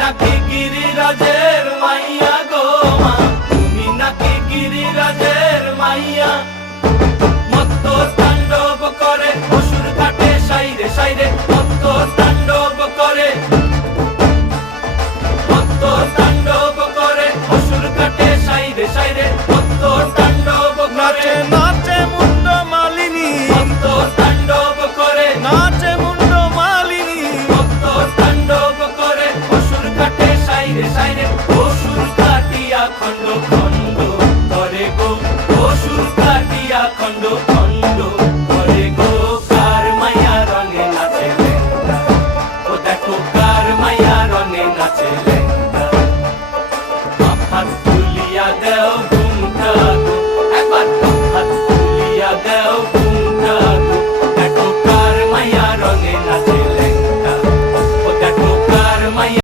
নাকি গিরিরাজের মাইয়া গো মা, তুমি নাকি গিরিরাজের মাইয়া। মত্ত তাণ্ডব করে অসুর ঘাটে সাইরে সাইরে